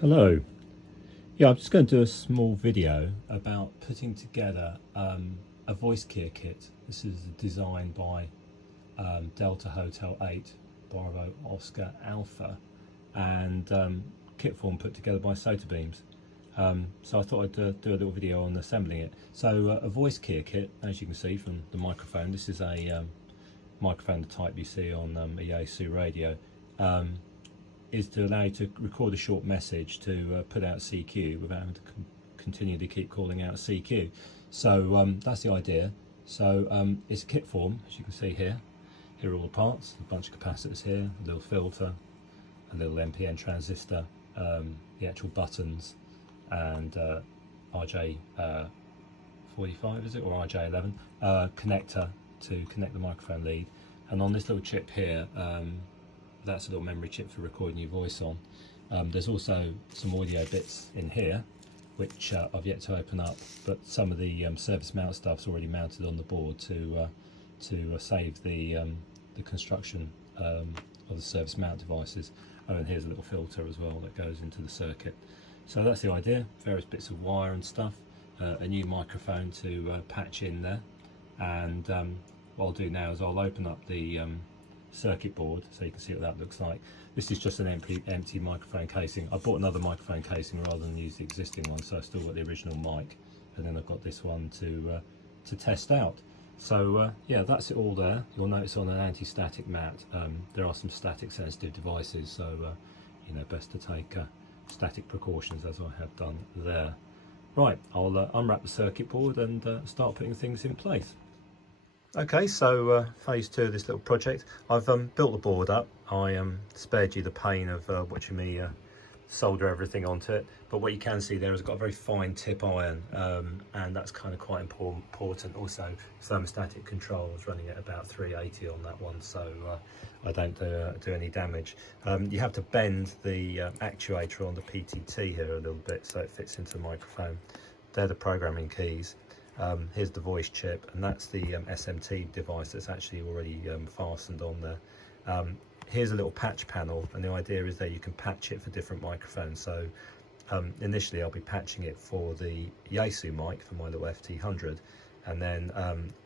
Hello. Yeah, I'm just going to do a small video about putting together a voice key kit. This is designed by Delta Hotel 8 Bravo Oscar Alpha and kit form put together by Sotabeams. So I thought I'd do a little video on assembling it. So a voice key kit, as you can see from the microphone, this is a microphone the type you see on a Yaesu radio. Is to allow you to record a short message to put out CQ without having to continue to keep calling out CQ. So that's the idea. So it's a kit form, as you can see here. Here are all the parts, a bunch of capacitors here, a little filter, a little NPN transistor, the actual buttons, and RJ45 is it, or RJ11 connector to connect the microphone lead. And on this little chip here, that's a little memory chip for recording your voice on. There's also some audio bits in here which I've yet to open up, but some of the service mount stuff's already mounted on the board to save the construction of the service mount devices. Oh, and here's a little filter as well that goes into the circuit. So that's the idea, various bits of wire and stuff, a new microphone to patch in there, and what I'll do now is I'll open up the circuit board so you can see what that looks like. This is just an empty microphone casing. I bought another microphone casing rather than use the existing one, so I've still got the original mic, and then I've got this one to test out. So yeah, that's it all there. You'll notice on an anti-static mat there are some static sensitive devices, so you know, best to take static precautions, as I have done there. Right, I'll unwrap the circuit board and start putting things in place. Okay, so phase 2 of this little project. I've built the board up. I spared you the pain of watching me solder everything onto it, but what you can see there is I've got a very fine tip iron, and that's kind of quite important. Also, thermostatic control. I was running at about 380 on that one, so I don't do any damage. You have to bend the actuator on the PTT here a little bit so it fits into the microphone. They're the programming keys. Here's the voice chip, and that's the SMT device that's actually already fastened on there. Here's a little patch panel, and the idea is that you can patch it for different microphones. So initially I'll be patching it for the Yaesu mic for my little FT100, and then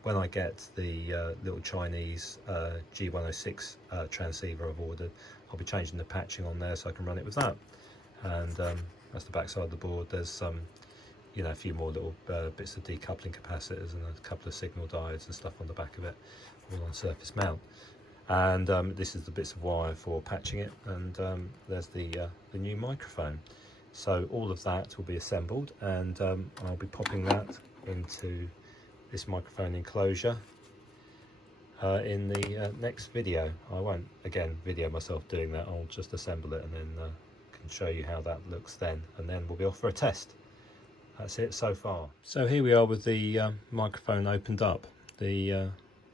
when I get the little Chinese G106 transceiver I've ordered, I'll be changing the patching on there so I can run it with that. And that's the back side of the board. There's some, you know, a few more little bits of decoupling capacitors and a couple of signal diodes and stuff on the back of it, all on surface mount. And this is the bits of wire for patching it, and there's the new microphone. So all of that will be assembled, and I'll be popping that into this microphone enclosure in the next video. I won't again video myself doing that. I'll just assemble it and then can show you how that looks then, and then we'll be off for a test. That's it so far. So here we are with the microphone opened up. The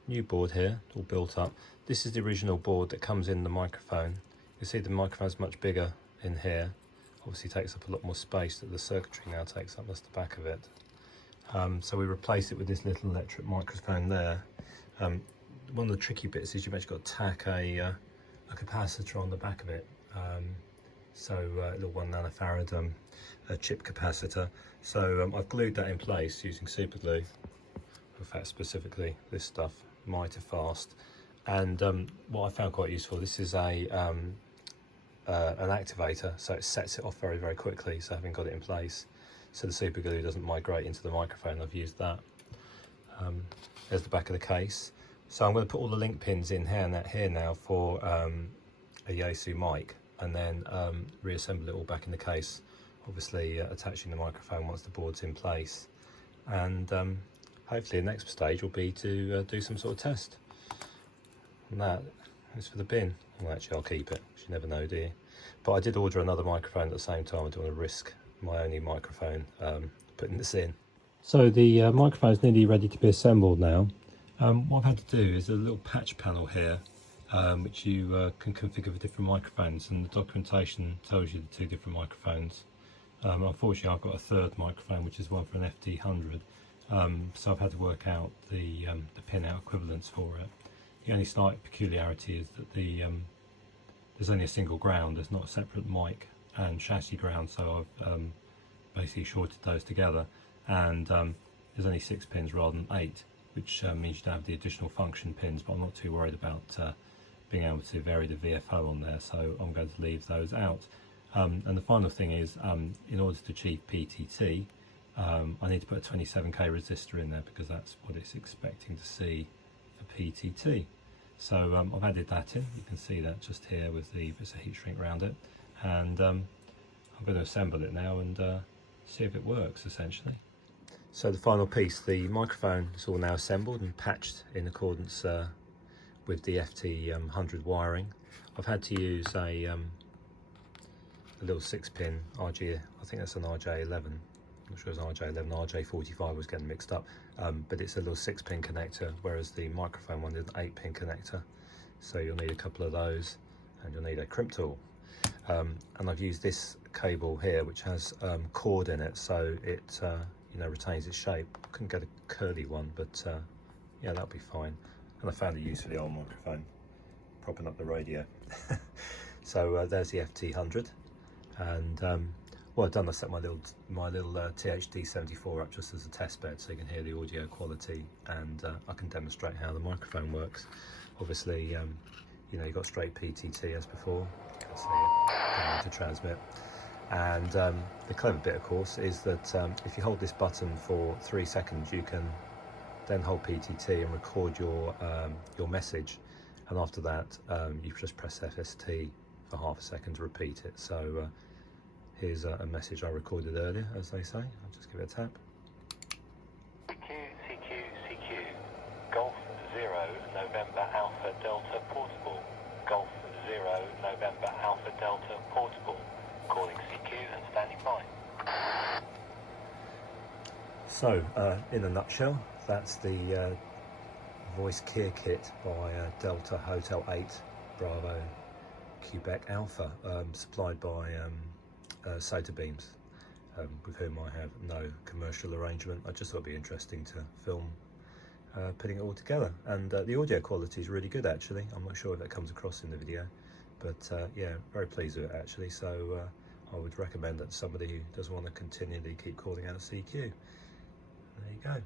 new board here, all built up. This is the original board that comes in the microphone. You see the microphone's much bigger in here. Obviously takes up a lot more space that the circuitry now takes up. That's the back of it. So we replace it with this little electric microphone there. One of the tricky bits is you've actually got to tack a capacitor on the back of it. So a little 1 nanofarad a chip capacitor. So I've glued that in place using super glue. In fact, specifically this stuff, mitre fast. And what I found quite useful, this is an activator, so it sets it off very, very quickly. So having got it in place, so the super glue doesn't migrate into the microphone, I've used that. There's the back of the case. So I'm going to put all the link pins in here now for a Yaesu mic, and then reassemble it all back in the case, obviously attaching the microphone once the board's in place. And hopefully the next stage will be to do some sort of test. And that is for the bin. Well, actually I'll keep it, you never know, do you? But I did order another microphone at the same time. I don't want to risk my only microphone putting this in. So the microphone is nearly ready to be assembled now. What I've had to do is a little patch panel here, which you can configure for different microphones, and the documentation tells you the 2 different microphones. Unfortunately I've got a third microphone, which is one for an FT100, so I've had to work out the pin out equivalents for it. The only slight peculiarity is that there's only a single ground. There's not a separate mic and chassis ground, so I've basically shorted those together, and there's only 6 pins rather than 8, which means you don't have the additional function pins, but I'm not too worried about being able to vary the VFO on there, so I'm going to leave those out. And the final thing is, in order to achieve PTT, I need to put a 27k resistor in there because that's what it's expecting to see for PTT. So I've added that in. You can see that just here with the bits of heat shrink around it, and I'm going to assemble it now and see if it works essentially. So the final piece, the microphone, is all now assembled and patched in accordance with the FT100 wiring. I've had to use a little 6-pin RG, I think that's an RJ11. I'm not sure it's an RJ11, RJ45 was getting mixed up, but it's a little 6-pin connector, whereas the microphone one is an 8-pin connector. So you'll need a couple of those, and you'll need a crimp tool. And I've used this cable here, which has cord in it, so it you know, retains its shape. I couldn't get a curly one, but yeah, that'll be fine. And I found a use for the old microphone, propping up the radio. So there's the FT100, and what I've done, I set my little THD74 up just as a test bed, so you can hear the audio quality, and I can demonstrate how the microphone works. Obviously, you know, you've got straight PTT as before. You can see it going to transmit. And the clever bit, of course, is that if you hold this button for 3 seconds, you can then hold PTT and record your message, and after that you just press FST for half a second to repeat it. So here's a message I recorded earlier, as they say. I'll just give it a tap. CQ, Golf 0 November Alpha Delta Portable. Golf 0 November Alpha Delta Portable. Calling CQ and standing by. So, in a nutshell, that's the voice Kia kit by Delta Hotel 8 Bravo Quebec Alpha, supplied by Soda Beams, with whom I have no commercial arrangement. I just thought it'd be interesting to film putting it all together, and the audio quality is really good actually. I'm not sure if that comes across in the video, but yeah, very pleased with it actually. So I would recommend that somebody who doesn't want to continually keep calling out CQ. There you go.